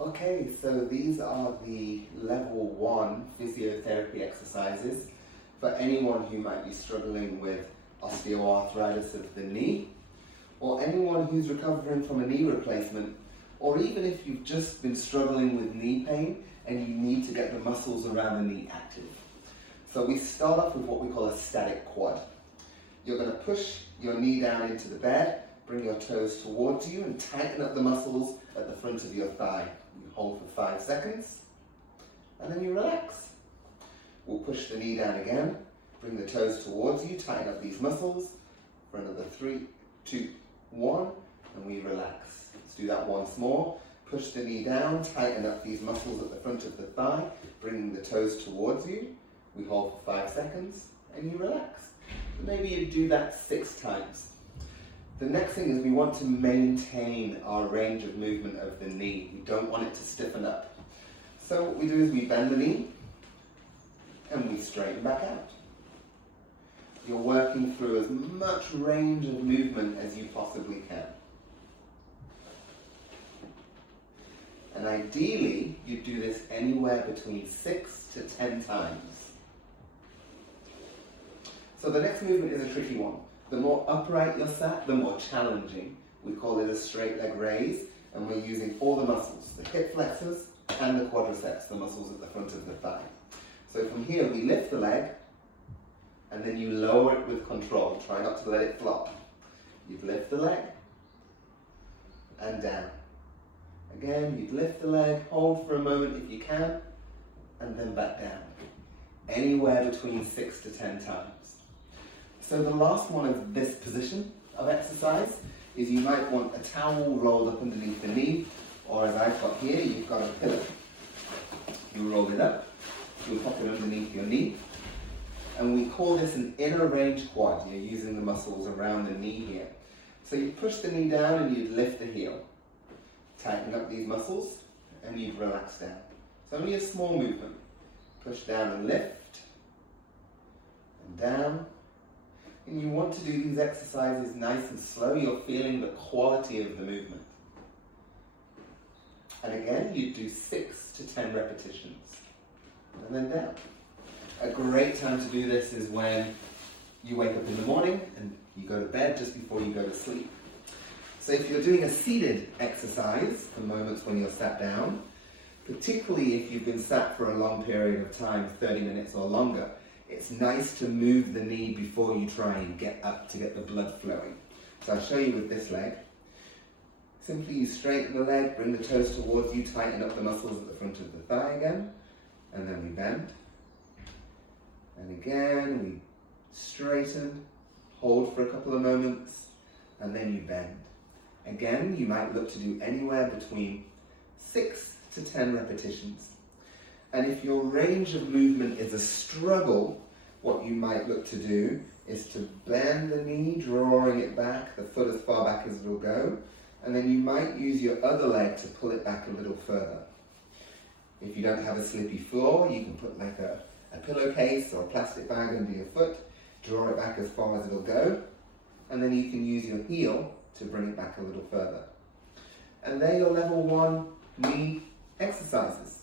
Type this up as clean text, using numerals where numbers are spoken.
Okay, so these are the level 1 physiotherapy exercises for anyone who might be struggling with osteoarthritis of the knee, or anyone who's recovering from a knee replacement, or even if you've just been struggling with knee pain and you need to get the muscles around the knee active. So we start off with what we call a static quad. You're going to push your knee down into the bed, bring your toes towards you and tighten up the muscles at the front of your thigh. You hold for 5 seconds and then you relax. We'll push the knee down again, bring the toes towards you, tighten up these muscles for another 3, 2, 1, and we relax. Let's do that once more. Push the knee down, tighten up these muscles at the front of the thigh, bringing the toes towards you. We hold for 5 seconds and you relax. Maybe you do that 6 times. The next thing is we want to maintain our range of movement of the knee. We don't want it to stiffen up. So what we do is we bend the knee and we straighten back out. You're working through as much range of movement as you possibly can. And ideally, you do this anywhere between 6 to 10 times. So the next movement is a tricky one. The more upright you're sat, the more challenging. We call it a straight leg raise, and we're using all the muscles, the hip flexors and the quadriceps, the muscles at the front of the thigh. So from here, we lift the leg, and then you lower it with control. Try not to let it flop. You'd lift the leg, and down. Again, you'd lift the leg, hold for a moment if you can, and then back down. Anywhere between 6 to 10 times. So the last one of this position of exercise is you might want a towel rolled up underneath the knee, or as I've got here, you've got a pillow. You roll it up, you pop it underneath your knee, and we call this an inner range quad. You're using the muscles around the knee here. So you push the knee down and you'd lift the heel. Tighten up these muscles and you'd relax down. It's only a small movement. Push down and lift, and down. And you want to do these exercises nice and slow. You're feeling the quality of the movement. And again, you do 6 to 10 repetitions. And then down. A great time to do this is when you wake up in the morning and you go to bed just before you go to sleep. So if you're doing a seated exercise, for moments when you're sat down, particularly if you've been sat for a long period of time, 30 minutes or longer, it's nice to move the knee before you try and get up to get the blood flowing. So I'll show you with this leg. Simply you straighten the leg, bring the toes towards you, tighten up the muscles at the front of the thigh again, and then we bend. And again, we straighten, hold for a couple of moments, and then you bend. Again, you might look to do anywhere between 6 to 10 repetitions. And if your range of movement is a struggle, what you might look to do is to bend the knee, drawing it back, the foot as far back as it will go, and then you might use your other leg to pull it back a little further. If you don't have a slippy floor, you can put like a pillowcase or a plastic bag under your foot, draw it back as far as it'll go, and then you can use your heel to bring it back a little further. And they're your level 1 knee exercises.